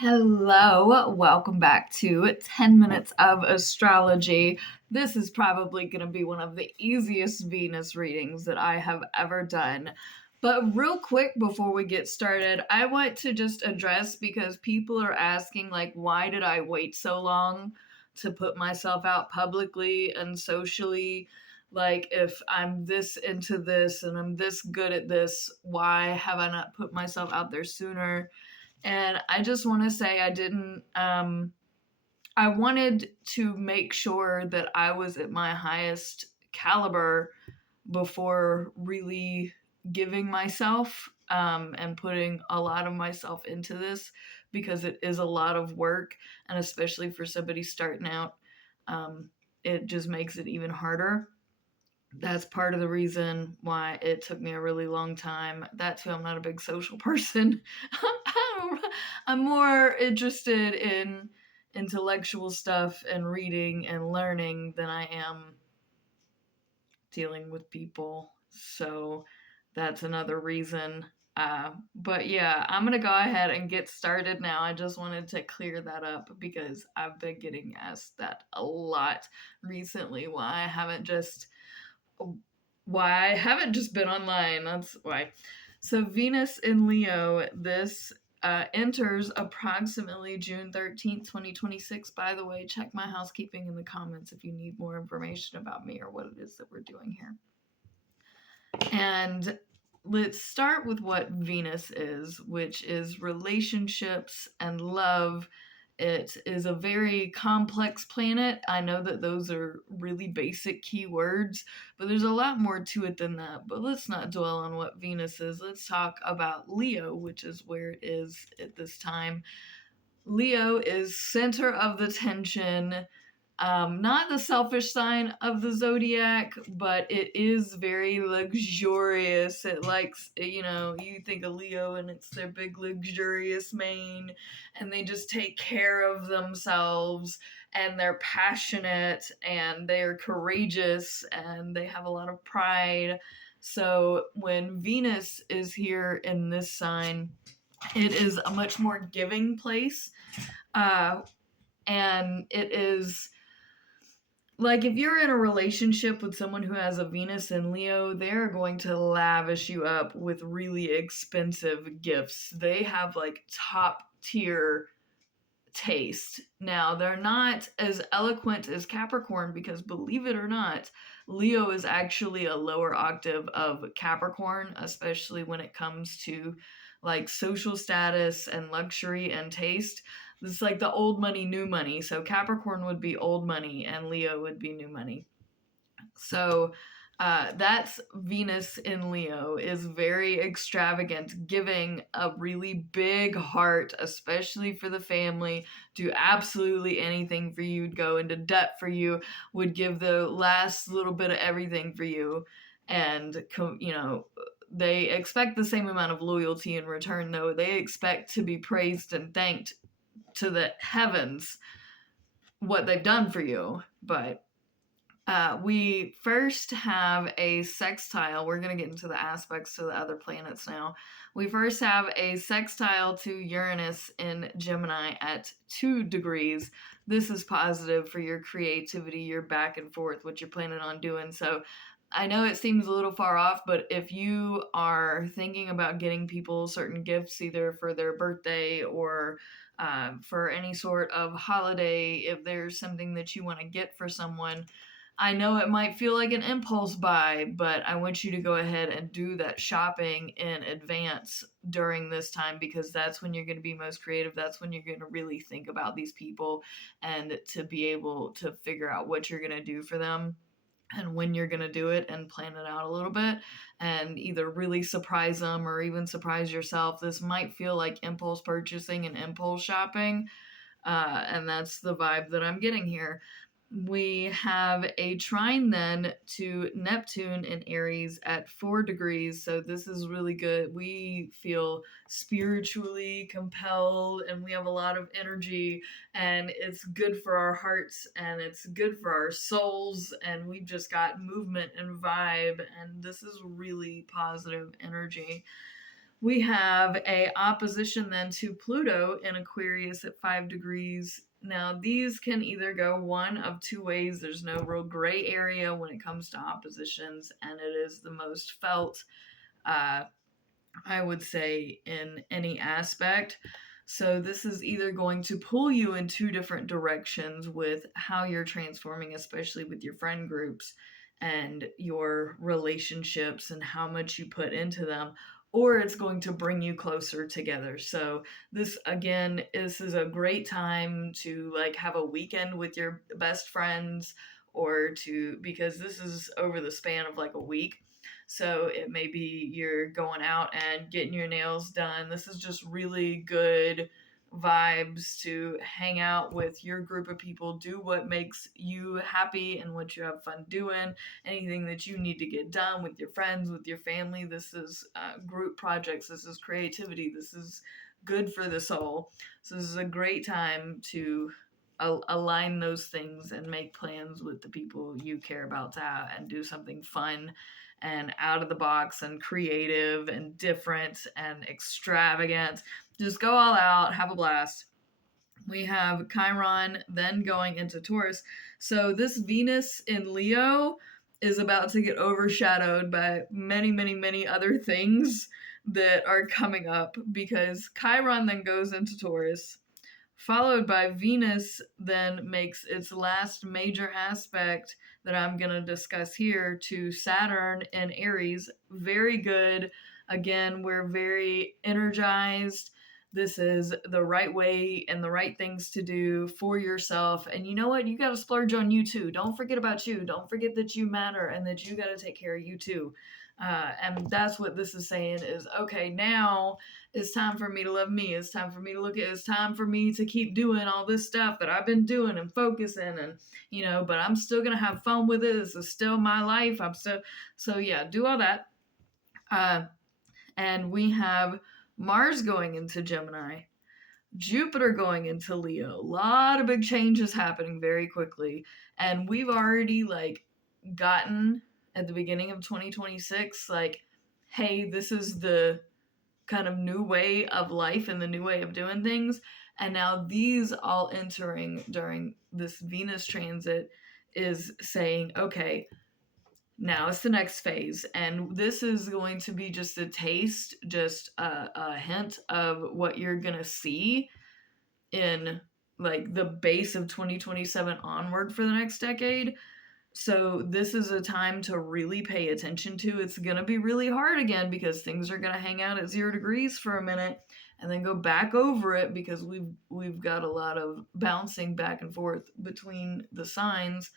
Hello, welcome back to 10 Minutes of Astrology. This is probably going to be one of the easiest Venus readings that I have ever done. But real quick before we get started, I want to just address because people are asking, like, why did I wait so long to put myself out publicly and socially? Like, if I'm this into this and I'm this good at this, why have I not put myself out there sooner? And I just want to say I didn't, I wanted to make sure that I was at my highest caliber before really giving myself and putting a lot of myself into this because it is a lot of work. And especially for somebody starting out, it just makes it even harder. That's part of the reason why it took me a really long time. That too, I'm not a big social person. I'm more interested in intellectual stuff and reading and learning than I am dealing with people. So that's another reason. But yeah, I'm going to go ahead and get started now. I just wanted to clear that up because I've been getting asked that a lot recently. Why I haven't just been online. That's why. So Venus in Leo, this enters approximately June 13th, 2026. By the way, check my housekeeping in the comments if you need more information about me or what it is that we're doing here. And let's start with what Venus is, which is relationships and love. It is a very complex planet. I know that those are really basic keywords, but there's a lot more to it than that. But let's not dwell on what Venus is. Let's talk about Leo, which is where it is at this time. Leo is center of the tension, not the selfish sign of the zodiac, but it is very luxurious. It likes, you think of Leo and it's their big luxurious mane, and they just take care of themselves, and they're passionate, and they're courageous, and they have a lot of pride. So when Venus is here in this sign, it is a much more giving place. Uh, and it is like if you're in a relationship with someone who has a Venus in Leo, they're going to lavish you up with really expensive gifts. They have like top tier taste. Now, they're not as eloquent as Capricorn because, believe it or not, Leo is actually a lower octave of Capricorn, especially when it comes to like social status and luxury and taste. This is like the old money, new money. So Capricorn would be old money and Leo would be new money. So that's Venus in Leo is very extravagant, giving a really big heart, especially for the family, do absolutely anything for you, would go into debt for you, would give the last little bit of everything for you. And, they expect the same amount of loyalty in return, though. They expect to be praised and thanked to the heavens what they've done for you. But we first have a sextile. We're going to get into the aspects to the other planets now. We first have a sextile to Uranus in Gemini at 2 degrees. This is positive for your creativity, your back and forth, what you're planning on doing. So I know it seems a little far off, but if you are thinking about getting people certain gifts, either for their birthday or for any sort of holiday, if there's something that you want to get for someone, I know it might feel like an impulse buy, but I want you to go ahead and do that shopping in advance during this time because that's when you're going to be most creative. That's when you're going to really think about these people and to be able to figure out what you're going to do for them and when you're going to do it and plan it out a little bit and either really surprise them or even surprise yourself. This might feel like impulse purchasing and impulse shopping, and that's the vibe that I'm getting here. We have a trine then to Neptune in Aries at 4 degrees. So this is really good. We feel spiritually compelled and we have a lot of energy, and it's good for our hearts and it's good for our souls. And we've just got movement and vibe. And this is really positive energy. We have a opposition then to Pluto in Aquarius at 5 degrees. Now, these can either go one of two ways. There's no real gray area when it comes to oppositions, and it is the most felt, uh, I would say, in any aspect. So, this is either going to pull you in two different directions with how you're transforming, especially with your friend groups and your relationships and how much you put into them, or it's going to bring you closer together. So, this is a great time to like have a weekend with your best friends, or to, because this is over the span of like a week, so it may be you're going out and getting your nails done. This is just really good vibes to hang out with your group of people, do what makes you happy and what you have fun doing. Anything that you need to get done with your friends, with your family. This is group projects. This is creativity. This is good for the soul. So this is a great time to align those things and make plans with the people you care about to have, and do something fun and out of the box and creative and different and extravagant. Just go all out, have a blast. We have Chiron then going into Taurus. So this Venus in Leo is about to get overshadowed by many, many, many other things that are coming up, because Chiron then goes into Taurus, followed by Venus then makes its last major aspect that I'm going to discuss here to Saturn in Aries. Very good. Again, we're very energized. This is the right way and the right things to do for yourself. And you know what? You got to splurge on you too. Don't forget about you. Don't forget that you matter and that you got to take care of you too. And that's what this is saying is, okay, now it's time for me to love me. It's time for me to look at, it's time for me to keep doing all this stuff that I've been doing and focusing, and, but I'm still going to have fun with it. This is still my life. So yeah, do all that. And we have Mars going into Gemini, Jupiter going into Leo. A lot of big changes happening very quickly. And we've already gotten at the beginning of 2026, hey, this is the kind of new way of life and the new way of doing things. And now these all entering during this Venus transit is saying, okay, now it's the next phase. And this is going to be just a taste, just a hint of what you're going to see in the base of 2027 onward for the next decade. So this is a time to really pay attention to. It's going to be really hard again because things are going to hang out at 0 degrees for a minute and then go back over it, because we've got a lot of bouncing back and forth between the signs.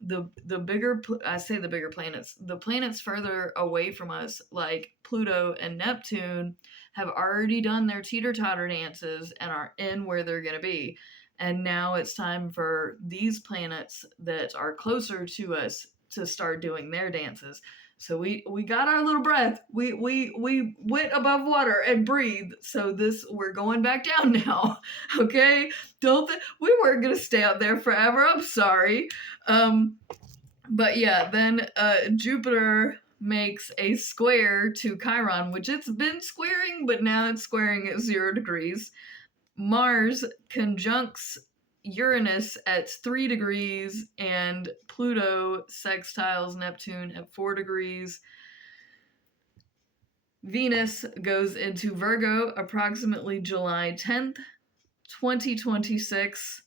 The bigger planets, the planets further away from us, like Pluto and Neptune, have already done their teeter-totter dances and are in where they're going to be. And now it's time for these planets that are closer to us to start doing their dances. So we got our little breath. We went above water and breathed. So we're going back down now. Okay? We weren't gonna stay up there forever. I'm sorry. But yeah, then Jupiter makes a square to Chiron, which it's been squaring, but now it's squaring at 0 degrees. Mars conjuncts Uranus at 3 degrees, and Pluto sextiles Neptune at 4 degrees. Venus goes into Virgo approximately July 10th, 2026.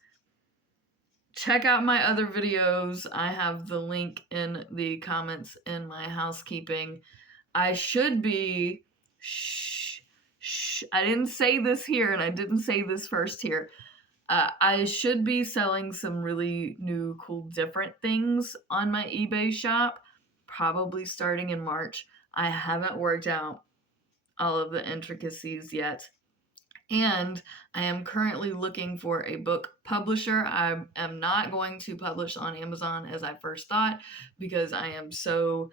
Check out my other videos. I have the link in the comments in my housekeeping. I should be... I didn't say this here, and I didn't say this first here. I should be selling some really new, cool, different things on my eBay shop, probably starting in March. I haven't worked out all of the intricacies yet. And I am currently looking for a book publisher. I am not going to publish on Amazon as I first thought, because I am so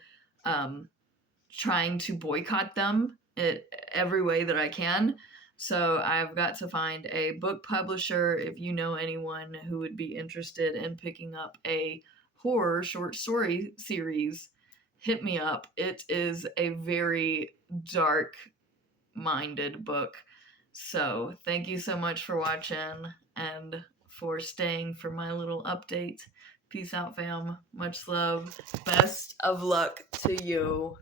trying to boycott them in every way that I can. So I've got to find a book publisher. If you know anyone who would be interested in picking up a horror short story series, hit me up. It is a very dark minded book. So thank you so much for watching and for staying for my little update. Peace out, fam. Much love. Best of luck to you.